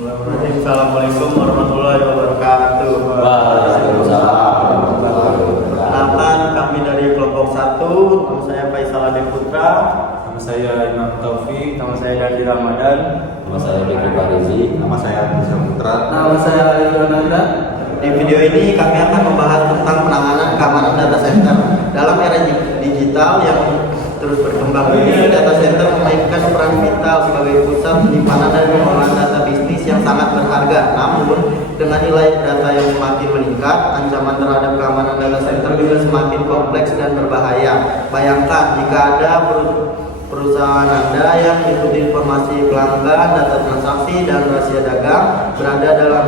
Assalamualaikum warahmatullahi wabarakatuh. Waalaikumsalam warahmatullahi wabarakatuh. Perkenalkan, kami dari kelompok 1. Nama saya Faisal Ade Putra. Nama saya Imam Taufik. Nama saya Dandi Ramadan. Nama saya Bekri Farizi. Nama saya Abdul Putra. Nama saya Alif. Di video ini kami akan membahas tentang penanganan keamanan data center. Dalam era digital yang terus berkembang ini, data center memainkan peran vital sebagai pusat penyimpanan dan pengolahan data bisnis yang sangat berharga. Namun, dengan nilai data yang semakin meningkat, ancaman terhadap keamanan data center juga semakin kompleks dan berbahaya. Bayangkan jika ada perusahaan Anda yang mengikuti informasi pelanggan, data transaksi, dan rahasia dagang berada dalam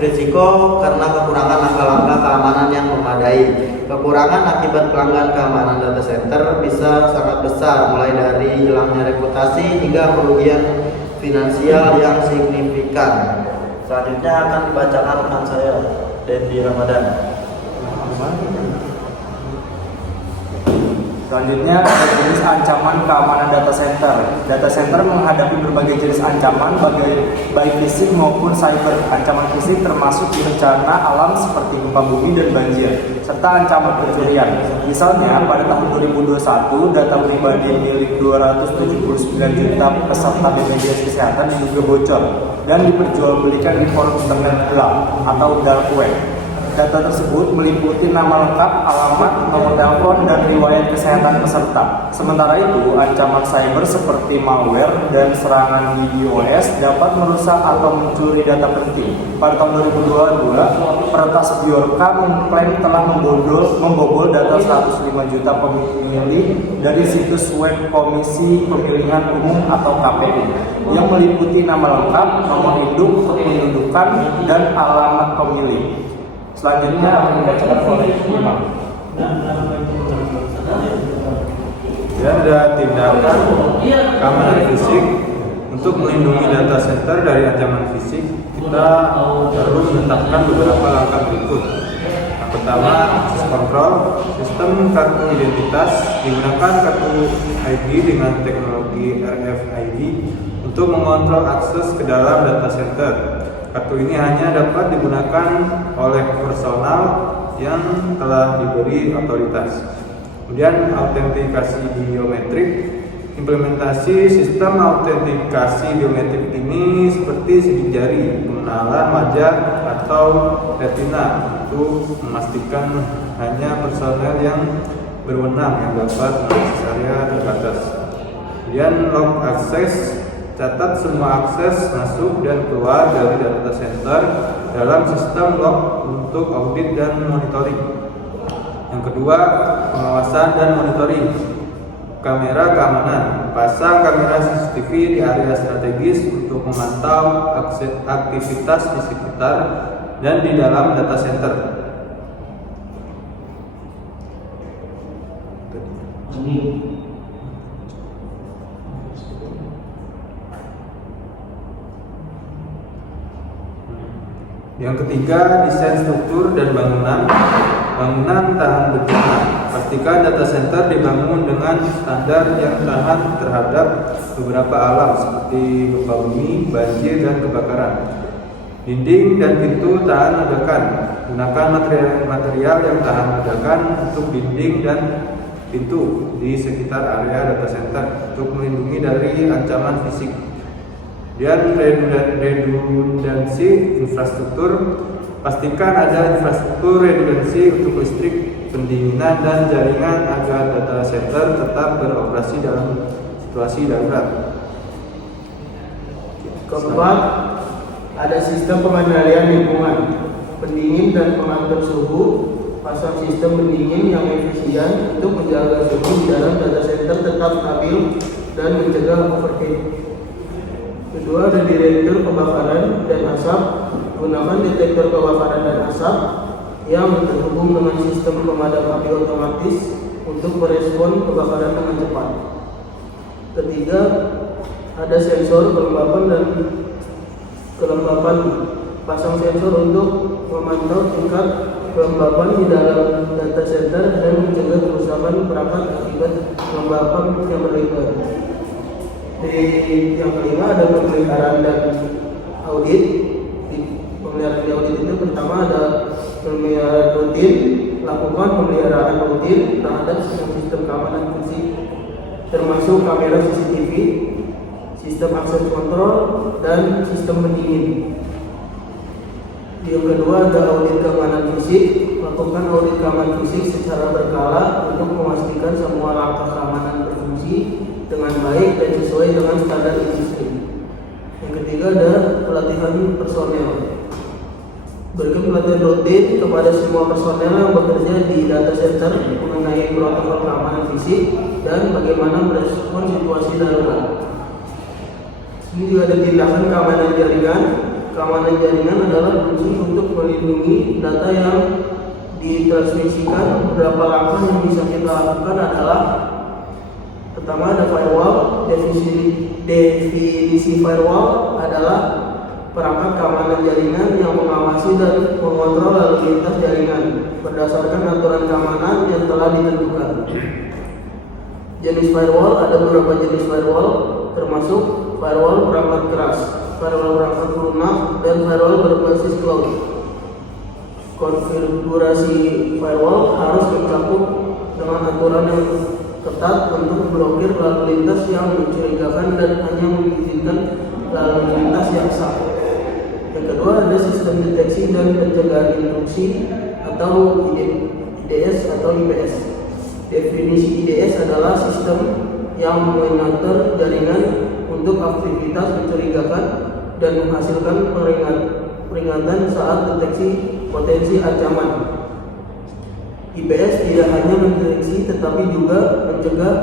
risiko karena kekurangan langkah-langkah keamanan yang memadai. Kekurangan akibat pelanggan keamanan data center bisa sangat besar, mulai dari hilangnya reputasi hingga kerugian finansial yang signifikan. Selanjutnya akan dibacakan rekan saya, Dandi Ramadan. Selanjutnya ada jenis ancaman keamanan data center. Data center menghadapi berbagai jenis ancaman baik fisik maupun cyber. Ancaman fisik termasuk bencana alam seperti gempa bumi dan banjir, serta ancaman pencurian. Misalnya pada tahun 2021 data pribadi milik 279 juta peserta BPJS Kesehatan diduga bocor dan diperjualbelikan di forum internet gelap atau dark web. Data tersebut meliputi nama lengkap, alamat, nomor telepon, dan riwayat kesehatan peserta. Sementara itu, ancaman cyber seperti malware dan serangan DDoS dapat merusak atau mencuri data penting. Pada tahun 2022, peretas Bjorka mengklaim telah membobol data 105 juta pemilih dari situs web Komisi Pemilihan Umum atau KPU yang meliputi nama lengkap, nomor induk, kependudukan, dan alamat pemilih. Selanjutnya akan dibacakan oleh Imam. Ya, ada tindakan keamanan fisik untuk melindungi data center dari ancaman fisik. Kita perlu menetapkan beberapa langkah berikut. Yang pertama, akses kontrol. Sistem kartu identitas digunakan kartu ID dengan teknologi RFID untuk mengontrol akses ke dalam data center. Kartu ini hanya dapat digunakan oleh personal yang telah diberi otoritas. Kemudian autentikasi biometrik. Implementasi sistem autentikasi biometrik ini seperti sidik jari, pengenalan wajah, atau retina untuk memastikan hanya personel yang berwenang yang dapat mengakses area terbatas. Kemudian log akses. Catat semua akses masuk dan keluar dari data center dalam sistem log untuk audit dan monitoring. Yang kedua, pengawasan dan monitoring. Kamera keamanan. Pasang kamera CCTV di area strategis untuk memantau aktivitas di sekitar dan di dalam data center. Yang ketiga, desain struktur dan bangunan. Bangunan tahan bencana. Pastikan data center dibangun dengan standar yang tahan terhadap beberapa alam seperti gempa bumi, banjir, dan kebakaran. Dinding dan pintu tahan ledakan. Gunakan material yang tahan ledakan untuk dinding dan pintu di sekitar area data center untuk melindungi dari ancaman fisik. Dan redundansi infrastruktur. Pastikan ada infrastruktur redundansi untuk listrik, pendinginan, dan jaringan agar data center tetap beroperasi dalam situasi darurat. Keempat, ada sistem pengendalian lingkungan, pendingin dan pengatur suhu. Pasang sistem pendingin yang efisien untuk menjaga suhu di dalam data center tetap stabil dan mencegah overheat. Kedua, ada detektor kebakaran dan asap. Gunakan detektor kebakaran dan asap yang terhubung dengan sistem pemadam api otomatis untuk merespon kebakaran dengan cepat. Ketiga, ada sensor kelembapan. Pasang sensor untuk memantau tingkat kelembapan di dalam data center dan mencegah kerusakan perangkat akibat kelembapan yang berlebihan. Yang kelima, ada pemeliharaan dan audit. Pemeliharaan di audit itu pertama ada pemeliharaan rutin, lakukan pemeliharaan rutin terhadap semua sistem keamanan fungsi termasuk kamera CCTV, sistem akses kontrol, dan sistem pendingin. Yang kedua ada audit keamanan fisik, lakukan audit keamanan fisik secara berkala untuk memastikan semua langkah keamanan berfungsi dengan baik dan sesuai dengan standar industri. Yang ketiga ada pelatihan personel. Berikan pelatihan rutin kepada semua personel yang bekerja di data center mengenai protokol keamanan fisik dan bagaimana merespon situasi darurat. Ini juga ada tindakan keamanan jaringan. Keamanan jaringan adalah fungsi untuk melindungi data yang ditransmisikan. Beberapa langkah yang bisa kita lakukan adalah pertama ada firewall. Definisi firewall adalah perangkat keamanan jaringan yang mengawasi dan mengontrol lalu lintas jaringan berdasarkan aturan keamanan yang telah ditentukan. Jenis firewall ada beberapa jenis firewall termasuk firewall perangkat keras, firewall perangkat lunak, dan firewall berbasis cloud. Konfigurasi firewall harus mencakup dengan aturan yang ketat untuk memblokir lalu lintas yang mencurigakan dan hanya mengizinkan lalu lintas yang sah. Yang kedua ada sistem deteksi dan pencegahan intrusi atau IDS atau IPS. Definisi IDS adalah sistem yang mengatur jaringan untuk aktivitas mencurigakan dan menghasilkan peringatan saat deteksi potensi ancaman. IPS tidak hanya mendeteksi tetapi juga mencegah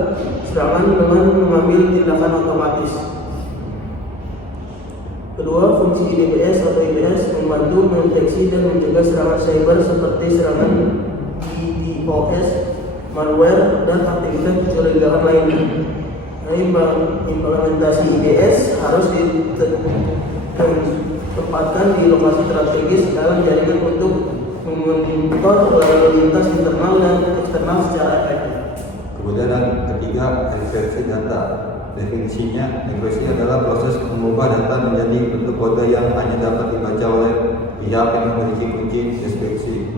serangan dengan mengambil tindakan otomatis. Kedua, fungsi IDS atau IPS membantu mendeteksi dan mencegah serangan cyber seperti serangan DDoS, malware, dan aktivitas mencurigakan lainnya. Implementasi IDS harus ditempatkan di lokasi strategis dalam jaringan untuk memonitor lalu lintas internal dan eksternal secara efektif. Kemudian yang ketiga, enkripsi data. Definisinya, enkripsi adalah proses mengubah data menjadi bentuk kode yang hanya dapat dibaca oleh pihak yang memiliki kunci deskripsi.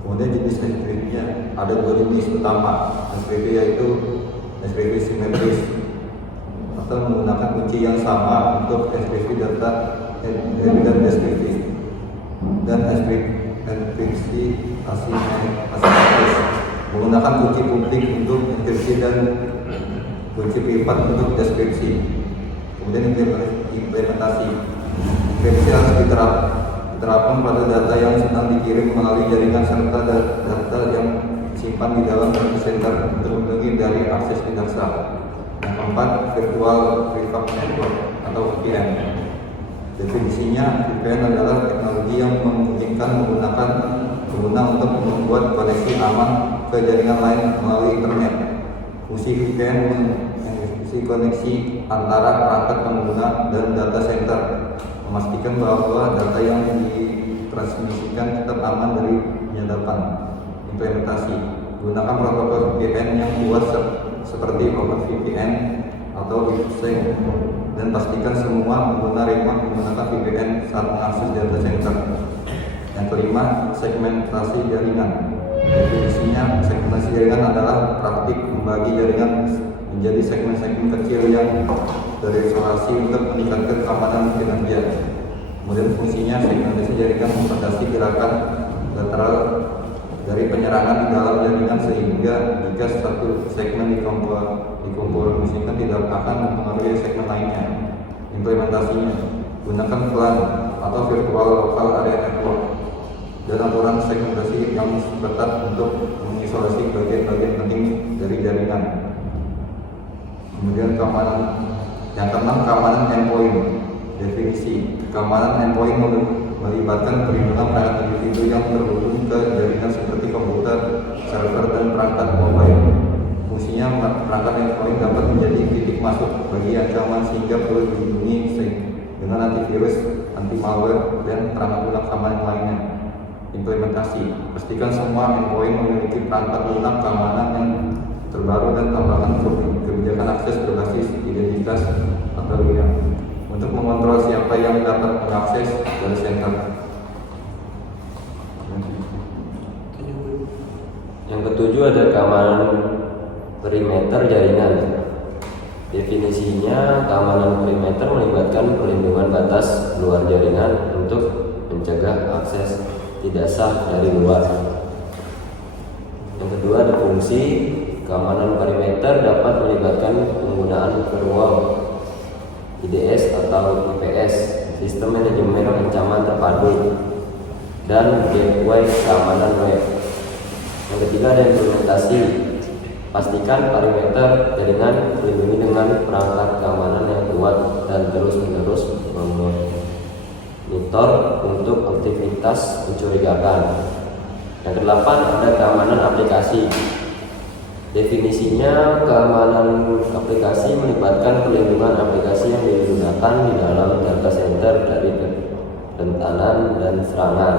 Kemudian jenis enkripsinya ada dua jenis utama. Enkripsi yaitu enkripsi simetris atau menggunakan kunci yang sama untuk enkripsi data dan deskripsi, dan enkripsi asimetris menggunakan kunci publik untuk enkripsi dan kunci privat untuk deskripsi. Kemudian implementasi. Enkripsi harus diterapkan pada data yang sedang dikirim melalui jaringan serta data yang disimpan di dalam data center untuk melindungi dari akses tidak sah. Yang keempat, virtual private network atau VPN. Definisinya, VPN adalah teknologi yang memungkinkan menggunakan pengguna untuk membuat koneksi aman ke jaringan lain melalui internet. Fungsi VPN mengisi koneksi antara perangkat pengguna dan data center, memastikan bahwa data yang ditransmisikan tetap aman dari penyadapan. Implementasi, gunakan protokol VPN yang kuat seperti OpenVPN atau IPsec, dan pastikan semua pengguna remote menggunakan VPN saat mengakses data center. Yang kelima, segmentasi jaringan. Definisinya, segmentasi jaringan adalah praktik membagi jaringan menjadi segmen-segmen kecil yang terisolasi untuk meningkatkan keamanan kinerja. Kemudian fungsinya, segmentasi jaringan membatasi gerakan lateral dari penyerangan di dalam jaringan sehingga jika satu segmen dikompolosikan tidak akan mempengaruhi segmen lainnya. Implementasinya, gunakan VLAN atau virtual local area network dan aturan segmentasi yang ketat untuk mengisolasi bagian-bagian penting dari jaringan. Kemudian keamanan yang keenam, keamanan endpoint. Definisi, keamanan endpoint melibatkan perlindungan perangkat individu yang terhubung ke jaringan seperti komputer, server, dan perangkat mobile. Fungsinya, perangkat endpoint dapat menjadi titik masuk bagi ancaman sehingga perlu dilindungi dengan antivirus, anti malware, dan perangkat lunak keamanan lainnya. Implementasi, pastikan semua endpoint memiliki perangkat lunak keamanan yang terbaru dan tambahkan kebijakan akses berbasis identitas atau RIA. untuk mengontrol siapa yang dapat mengakses data center. Yang ketujuh ada keamanan perimeter jaringan. Definisinya, keamanan perimeter melibatkan perlindungan batas luar jaringan untuk mencegah akses tidak sah dari luar. Yang kedua ada fungsi. Keamanan perimeter dapat melibatkan penggunaan firewall, IDS atau IPS, sistem manajemen ancaman terpadu, dan gateway keamanan web. Yang ketiga ada implementasi. Pastikan perimeter jaringan dilindungi dengan perangkat keamanan yang kuat dan terus-menerus memonitor untuk aktivitas mencurigakan. Yang kedelapan ada keamanan aplikasi. Definisinya, keamanan aplikasi melibatkan perlindungan aplikasi yang digunakan di dalam data center dari rentanan dan serangan.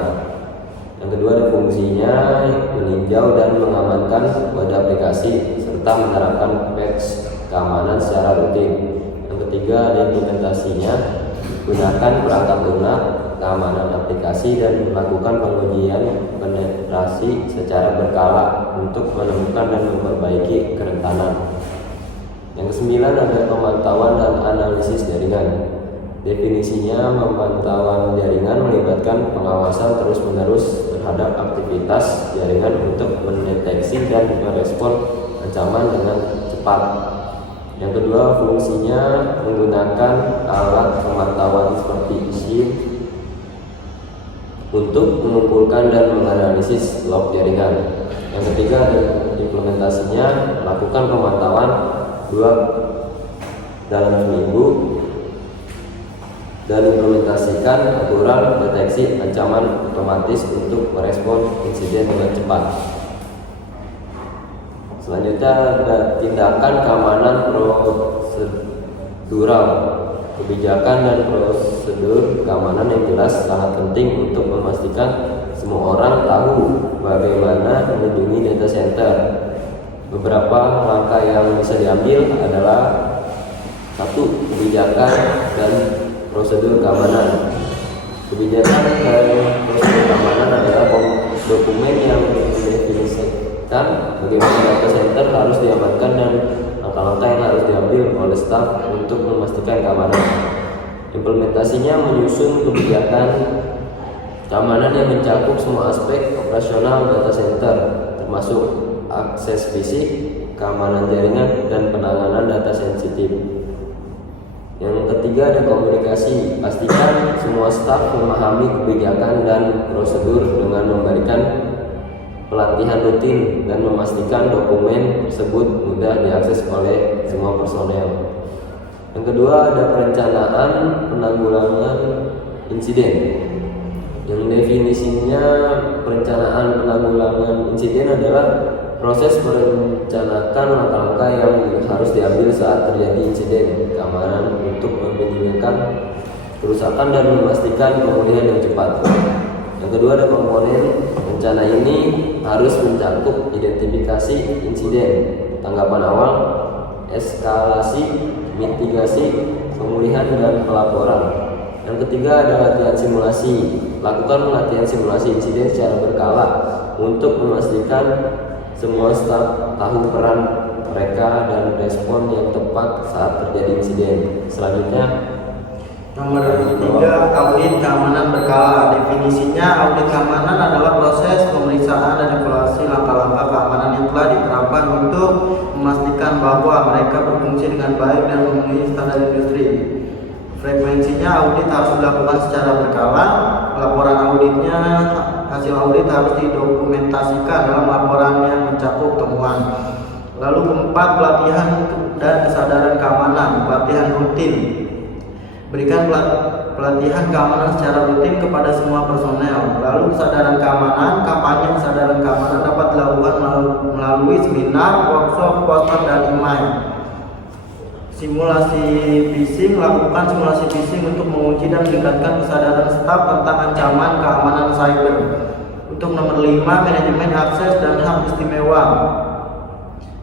Yang kedua ada fungsinya, meninjau dan mengamankan wadah aplikasi serta menerapkan patch keamanan secara rutin. Yang ketiga ada implementasinya, gunakan perangkat lunak keamanan aplikasi dan melakukan pengujian penetrasi secara berkala untuk menemukan dan memperbaiki kerentanan. Yang kesembilan ada pemantauan dan analisis jaringan. Definisinya, pemantauan jaringan melibatkan pengawasan terus-menerus terhadap aktivitas jaringan untuk mendeteksi dan merespon ancaman dengan cepat. Yang kedua, fungsinya menggunakan alat pemantauan seperti SIEM untuk mengumpulkan dan menganalisis log jaringan. Yang ketiga, implementasinya, lakukan pemantauan 2 dalam seminggu dan implementasikan aturan deteksi ancaman otomatis untuk merespon insiden dengan cepat. Selanjutnya ada tindakan keamanan prosedural. Kebijakan dan prosedur keamanan yang jelas sangat penting untuk memastikan semua orang tahu bagaimana melindungi data center. Beberapa langkah yang bisa diambil adalah: 1. Kebijakan dan prosedur keamanan. Kebijakan dan prosedur keamanan adalah dokumen yang mendefinisikan bagaimana data center harus diamankan dan langkah-langkah yang harus diambil oleh staf untuk memastikan keamanan. Implementasinya menyusun kebijakan keamanan yang mencakup semua aspek operasional data center, termasuk akses fisik, keamanan jaringan, dan penanganan data sensitif. Yang ketiga ada komunikasi. Pastikan semua staf memahami kebijakan dan prosedur dengan memberikan pelatihan rutin dan memastikan dokumen tersebut mudah diakses oleh semua personel. Yang kedua ada perencanaan penanggulangan insiden. Yang definisinya, perencanaan penanggulangan insiden adalah proses merencanakan langkah-langkah yang harus diambil saat terjadi insiden keamanan untuk meminimalkan kerusakan dan memastikan pemulihan yang cepat. Yang kedua ada komponen. Rencana ini harus mencakup identifikasi insiden, tanggapan awal, eskalasi, mitigasi, pemulihan, dan pelaporan. Yang ketiga ada latihan simulasi. Lakukan latihan simulasi insiden secara berkala untuk memastikan semua staf tahu peran mereka dan respon yang tepat saat terjadi insiden. Selanjutnya, nomor 3, audit keamanan berkala. Definisinya, audit keamanan adalah proses pemeriksaan dan evaluasi langkah-langkah keamanan yang telah diterapkan untuk memastikan bahwa mereka berfungsi dengan baik dan memenuhi standar industri. Frekuensinya, audit harus dilakukan secara berkala. Laporan auditnya, hasil audit harus didokumentasikan dalam laporan yang mencakup temuan. Lalu keempat, pelatihan dan kesadaran keamanan. Pelatihan rutin. Berikan pelatihan keamanan secara rutin kepada semua personel. Lalu kesadaran keamanan, kampanye kesadaran keamanan dapat dilakukan melalui seminar, workshop, poster, dan email. Simulasi phishing, lakukan simulasi phishing untuk menguji dan meningkatkan kesadaran staf tentang ancaman keamanan cyber. Untuk nomor 5, manajemen akses dan hak istimewa.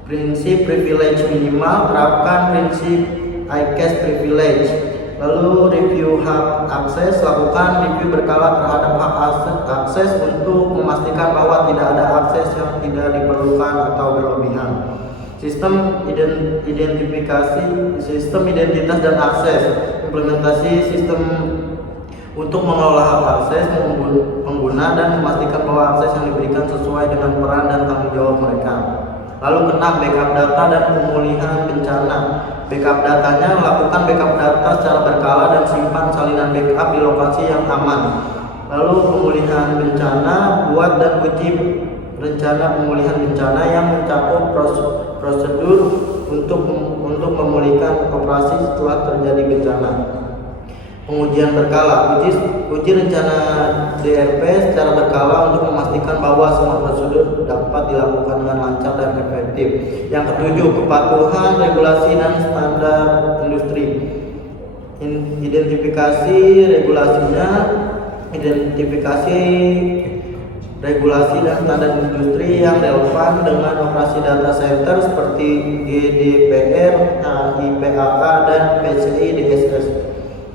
Prinsip privilege minimal, terapkan prinsip ICAS privilege. Lalu review hak akses, lakukan review berkala terhadap hak akses untuk memastikan bahwa tidak ada akses yang tidak diperlukan atau berlebihan. Sistem identitas dan akses, implementasi sistem untuk mengelola hak akses pengguna dan memastikan bahwa akses yang diberikan sesuai dengan peran dan tanggung jawab mereka. Lalu keenam, backup data dan pemulihan bencana. Backup datanya, lakukan backup data secara berkala dan simpan salinan backup di lokasi yang aman. Lalu pemulihan bencana, buat dan uji rencana pemulihan bencana yang mencakup prosedur untuk memulihkan operasi setelah terjadi bencana. Pengujian berkala, uji rencana DRP secara berkala untuk memastikan bahwa semua prosedur dapat dilakukan dengan lancar dan efektif. Yang ketujuh, kepatuhan regulasi dan standar industri. Identifikasi regulasi dan standar industri yang relevan dengan operasi data center seperti GDPR, IPAK, dan PCI DSS.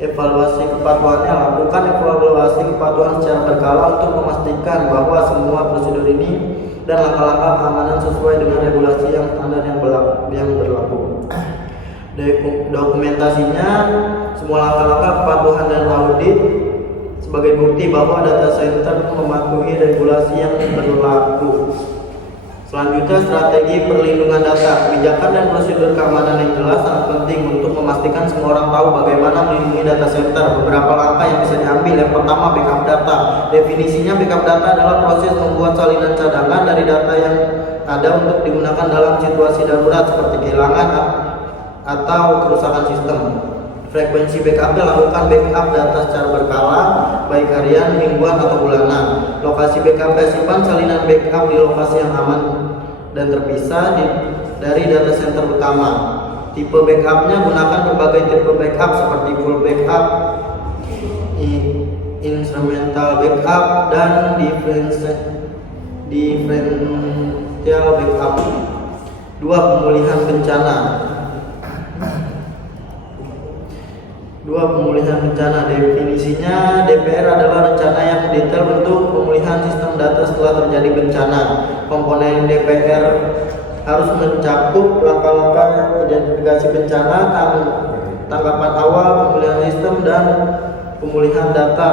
Evaluasi kepatuhannya, lakukan evaluasi kepatuhan secara berkala untuk memastikan bahwa semua prosedur ini dan langkah-langkah keamanan sesuai dengan regulasi yang standar yang berlaku. Dokumentasinya, semua langkah-langkah kepatuhan dan audit sebagai bukti bahwa data center mematuhi regulasi yang berlaku. Selanjutnya, strategi perlindungan data. Kebijakan dan prosedur keamanan yang jelas sangat penting untuk memastikan semua orang tahu bagaimana melindungi data center. Beberapa langkah yang bisa diambil. Yang pertama, backup data. Definisinya, backup data adalah proses membuat salinan cadangan dari data yang ada untuk digunakan dalam situasi darurat seperti kehilangan atau kerusakan sistem. Frekuensi backupnya, lakukan backup data secara berkala, baik harian, mingguan, atau bulanan. Lokasi backupnya, simpan salinan backup di lokasi yang aman dan terpisah dari data center utama. Tipe backupnya, gunakan berbagai tipe backup seperti full backup, instrumental backup, dan differential backup. 2. Pemulihan bencana. Definisinya, DPR adalah rencana yang detail untuk pemulihan sistem data setelah terjadi bencana. Komponen DPR harus mencakup langkah-langkah identifikasi bencana, tanggapan awal, pemulihan sistem, dan pemulihan data.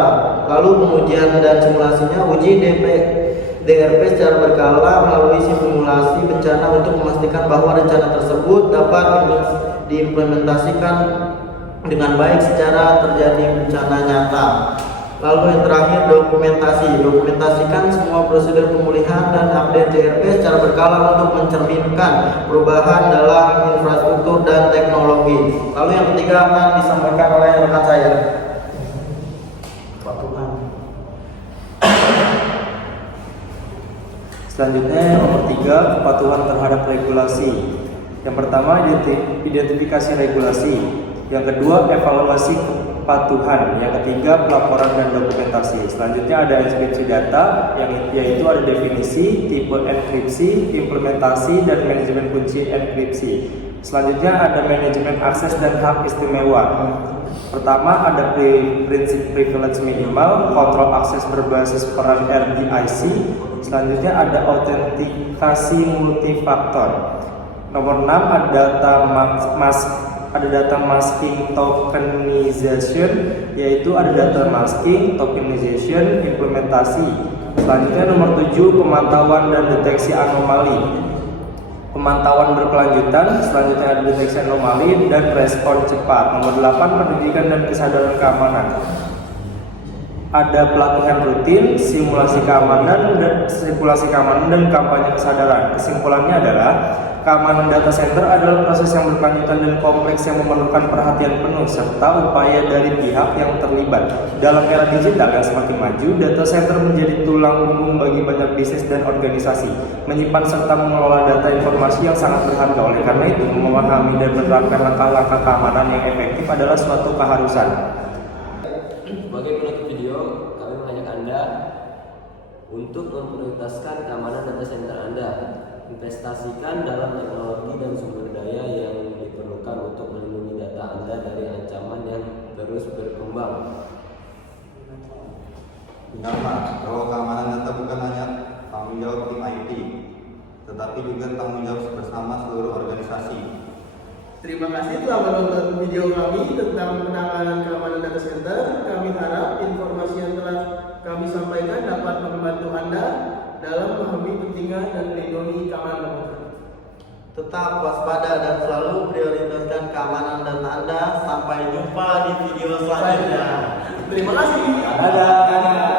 Lalu pengujian dan simulasinya, uji DRP secara berkala melalui simulasi bencana untuk memastikan bahwa rencana tersebut dapat diimplementasikan dengan baik secara terjadi bencana nyata. Lalu yang terakhir, dokumentasi. Dokumentasikan semua prosedur pemulihan dan update DRP secara berkala untuk mencerminkan perubahan dalam infrastruktur dan teknologi. Lalu yang ketiga akan disampaikan oleh rekan saya. Selanjutnya nomor 3, kepatuhan terhadap regulasi. Yang pertama, identifikasi regulasi. Yang kedua, evaluasi kepatuhan. Yang ketiga, pelaporan dan dokumentasi. Selanjutnya ada inskripsi data, yaitu ada definisi, tipe enkripsi, implementasi, dan manajemen kunci enkripsi. Selanjutnya ada manajemen akses dan hak istimewa. Pertama ada prinsip privilege minimal, kontrol akses berbasis peran RDIC. Selanjutnya ada autentikasi multifaktor. Nomor 6 ada data masking tokenization, yaitu ada data masking, tokenization, implementasi. Selanjutnya nomor 7 pemantauan dan deteksi anomali. Pemantauan berkelanjutan, selanjutnya ada deteksi anomali dan respon cepat. Nomor 8 pendidikan dan kesadaran keamanan. Ada pelatihan rutin, simulasi keamanan dan kampanye kesadaran. Kesimpulannya adalah keamanan data center adalah proses yang berkelanjutan dan kompleks yang memerlukan perhatian penuh serta upaya dari pihak yang terlibat. Dalam era digital yang semakin maju, data center menjadi tulang punggung bagi banyak bisnis dan organisasi. Menyimpan serta mengelola data informasi yang sangat berharga. Oleh karena itu, memahami dan menerapkan langkah-langkah keamanan yang efektif adalah suatu keharusan. Sebagai penutup video, kami mengajak Anda untuk memprioritaskan keamanan data center Anda. Investasikan dalam teknologi dan sumber daya yang diperlukan untuk melindungi data Anda dari ancaman yang terus berkembang. Ingatlah bahwa keamanan data bukan hanya tanggung jawab tim IT, tetapi juga tanggung jawab bersama seluruh organisasi. Terima kasih telah menonton video kami tentang penanganan keamanan data center. Kami harap informasi yang telah kami sampaikan dapat membantu Anda dalam memahami pentingnya dan melindungi keamanan komputer. Tetap waspada dan selalu prioritaskan keamanan data Anda. Sampai jumpa di video selanjutnya. Terima kasih. Dadah.